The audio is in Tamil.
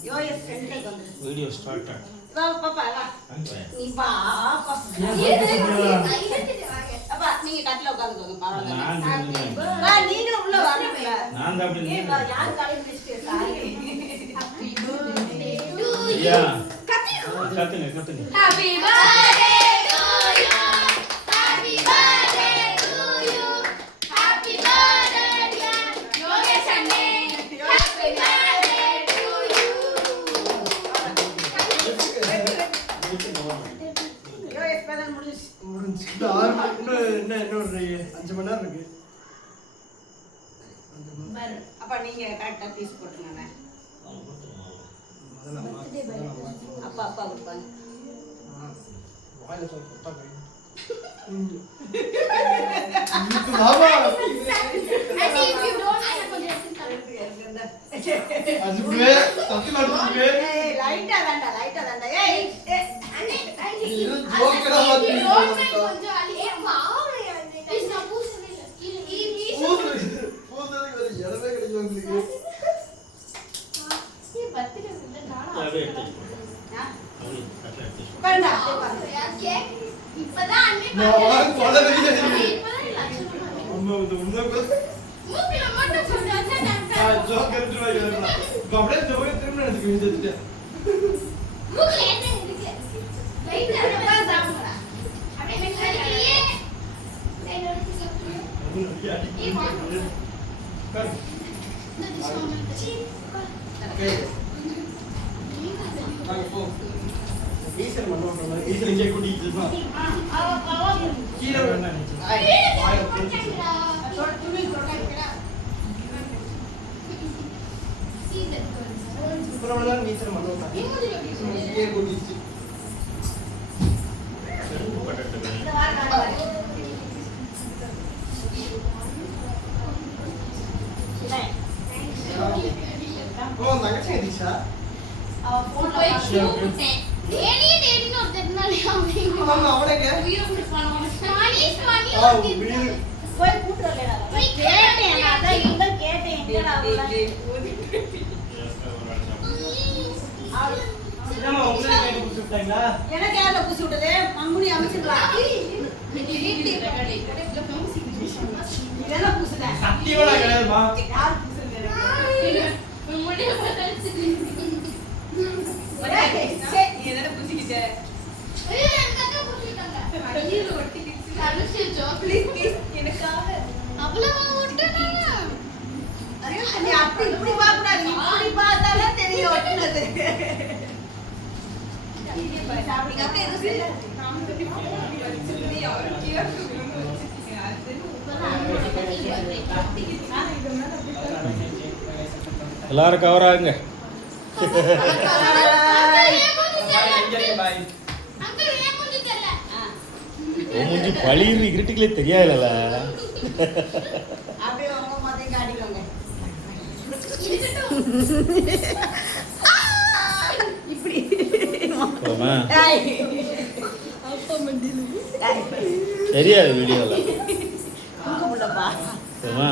வீடியோ ஸ்டார்ட் வா பாப்பா வா நீ வா அப்பா நீங்க கட்டில உட்கார்ந்துக்கோங்க பரவாயில்லை வா நீங்க உள்ள வாங்க நான் தான் அப்படி யார் காலையில பிடிச்சிட்டு சாரி ஐயா கத்துங்க happy birthday to you happy birthday to you happy birthday Yogesh அண்ணே happy birthday to you Yogesh பதன் முடிஞ்சு இந்த 6 மணி இன்னும் 5 மணி நேரம் இருக்கு அப்ப நீங்க கரெக்ட்டா பீஸ் போட்டுங்க அப்பா கொடுப்பாங்க வாயில சொல்ல கொட்டா கை பாபா அதுவே தத்தி நடுவே லைட்டா தான்டா ஏய் அண்ணே இது ஜோக்கரா வந்து கொஞ்சம் அலியே பாவம் பேசினா பூசுனே பூசுறதுக்கு வேற இடமே கிடையாது உங்களுக்கு பத்தில இல்ல நானா அப்படியே எடுத்து வேண்டா கேக் இப்பதான் அண்ணே நான் கொலை வெறியில இப்பதான் லட்சம் அம்மா வந்து உண்மை மூக்கில மட்டும் கொஞ்சம் வச்சா ஜோக்கர் சொல்லுவாங்க அப்படியே ஜோக்கர் திரும்ப நினைச்சு விழுந்துட்டேன் மூக்கில என்ன இருக்கு லைட் அடப்பா சாப்பிடுடா அப்படியே எனக்கு அடிக்கலையே என்னோட டீசல் பண்ணுவோம் டீசல் இங்கே கூட்டிட்டு இருக்கோம் கீழே வேணா அப்புறம் டீசல் பண்ணுவோம் இங்கே கூட்டிட்டு ஓ நகச்சே திஷா போன் போய் ஷூட்டேன் டேடி ஒருத்தனால ஆமா அவனே உயிரை குடுப்பானோ மணி ஆ வீடு போய் கூட்றலடா கேட்டேன் அத இங்க கேட்டேன் எங்கடா என்னமா உங்களுக்கு கேட்டு குடுத்துட்டாங்களா எனக்கு யாரல குசி விட்டதே மங்குனி அமைச்சிரலாம் இதெல்லாம் குசுதே சத்தியமா கிடையாதுமா யார் குசுங்க முடிய பதல்சி நீ என்ன குசிக்கிட்ட ஐயோ எனக்கு அக்கா குசிட்டாங்க அடியில ஒட்டிக்கிச்சு அனுஷே ப்ளீஸ் எனக்காக அவ்வளவா ஒட்டறானா அரே நீ அப்படி இப்படி பார்க்கறாங்க இப்படி பார்த்தாலே தெரியும் ஒட்டுனது நீங்க அப்படியே எதுவும் செய்யல எல்லாரும் கவர் ஆகுங்க மூஞ்சி பழியிரு இருட்டுக்குள்ளே தெரியாதுல்ல அப்படியே உங்க மாதிரி காட்டிக்கோங்க இப்படி போமா ஏய் தெரியாது வீடியோவில் உங்க உள்ளப்பா போமா